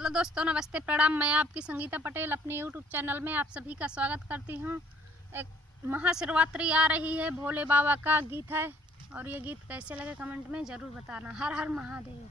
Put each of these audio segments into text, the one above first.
Hello दोस्तों, नमस्ते, प्रणाम। मैं आपकी संगीता पटेल अपने यूट्यूब चैनल में आप सभी का स्वागत करती हूँ। एक महाशिवरात्रि आ रही है, भोले बाबा का गीत है और ये गीत कैसे लगे कमेंट में ज़रूर बताना। हर हर महादेव।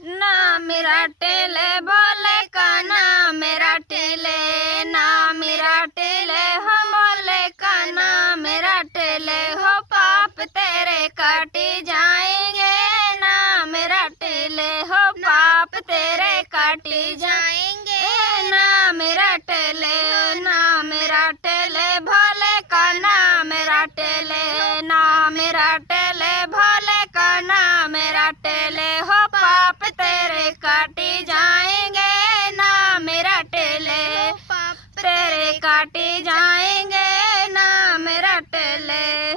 ना मेरा टेले भोले का, ना मेरा टेले, ना मेरा टेले हो भोले का, ना मेरा टेले हो पाप तेरे काटे जाएंगे, ना मेरा टेले हो पाप तेरे काटे जाएंगे, ना मेरा टेले, ना मेरा टेले भोले का, ना मेरा टेले, ना मेरा टेले भोले का, ना मेरा टेले हो पाप तेरे काटे जाएंगे, ना मेरा टेले पाप तेरे काटे जाएंगे, ना मेरा टेले।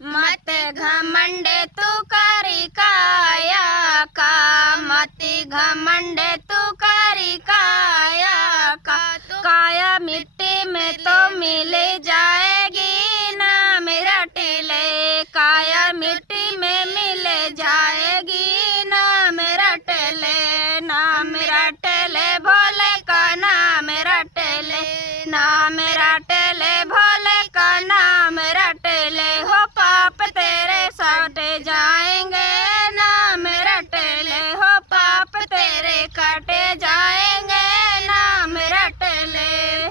मत घमंडे तू करी काया का, मत घमंडे तू करी काया का, काया मिट्टी में तो मिल जाएगी, ना मेरा टेले काया मिट्टी में मिल जाएगी, ना मेरा टेले, ना मेरा टेले भोले का, ना मेरा टेले, ना मेरा टेले भोले का, ना मेरा टेले हो पाप तेरे साटे जाएंगे, ना मेरा टेले हो पाप तेरे काटे जाएंगे, ना मेरा टेले।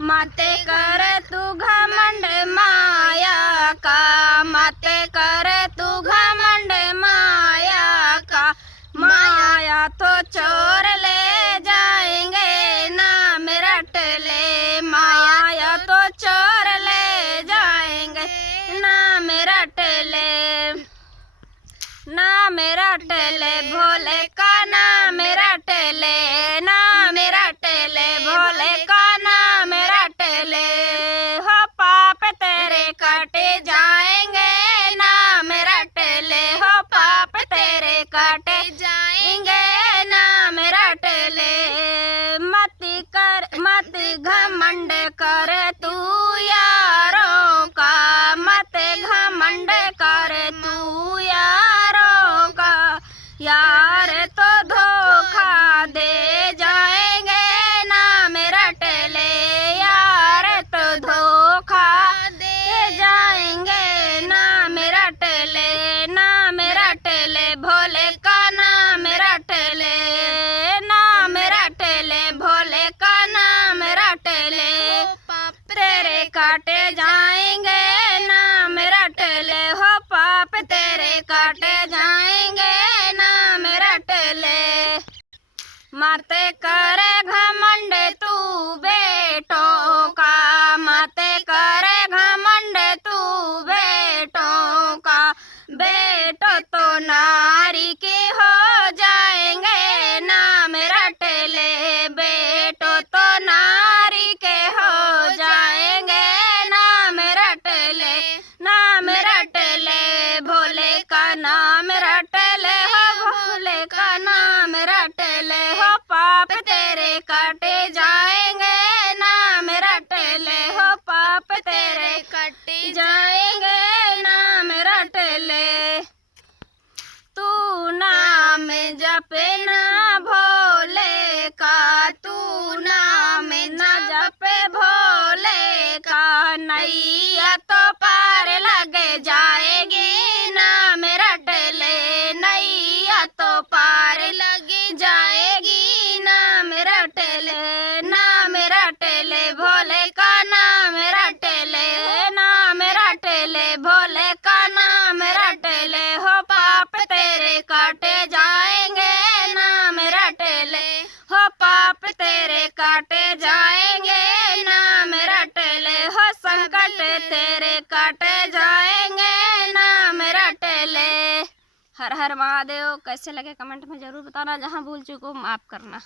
माते कर तू घमंड माया का, माते कर तू घमंड माया का, माया तो चोर ले जाएंगे, ना मेरा टेले माया तो चोर ले जाएंगे, ना मेरा टेले, ना मेरा टेले भोले का, ना मेरा टेले, ना मेरा टेले भोले का, ना मेरा टेले हो पाप तेरे काटे जाएंगे, ना मेरा टेले हो पाप तेरे काटे जाएंगे, ना मेरा टेले। मत घमंड कर तू यारों का, मत घमंड कर तू यारों का, यार तो धोखा दे जाएंगे, ना मेरा टेले यार तो धोखा दे जाएंगे, ना मेरा टेले, ना मेरा टेले भोले का, ना मेरा टेले, ना मेरा टेले भोले का, ना मेरा टेले पाप तेरे काटे जाएंगे, ना मेरा टेले हो पाप तेरे काटे जाएंगे, ना मेरा टेले। माते करे घमंड तू बेटों का, माते करे घमंड तू बेटों का, बेटो तो नारी के हो जाएंगे, ना मेरा टेले बेटो तो नारी के हो जाएंगे, ना मेरा टेले, ना मेरा टेले भोले का, ना मेरा टेले हो भोले का, ना मेरा टेले हो पाप तेरे काटे जाएंगे, ना मेरा टेले हो पाप तेरे काटे जाएंगे, ना मेरा टेले। तू नाम जपे ना भोले का, तू नाम ना जपे भोले का, नैया तो पार लग जाएगी, ना मेरा टेले नैया तो पार लग जाएगी, ना मेरा टेले, ना मेरा टेले भोले का, ना मेरा टेले, ना मेरा टेले भोले का, ना मेरा टेले हो पाप तेरे काटे जाएंगे, ना मेरा टेले हो पाप तेरे काटे जाएंगे, ना मेरा टेले हो संकट तेरे काटे जाएंगे, ना मेरा टेले। हर हर महादेव। कैसे लगे कमेंट में ज़रूर बताना, जहाँ भूल चूको माफ़ करना।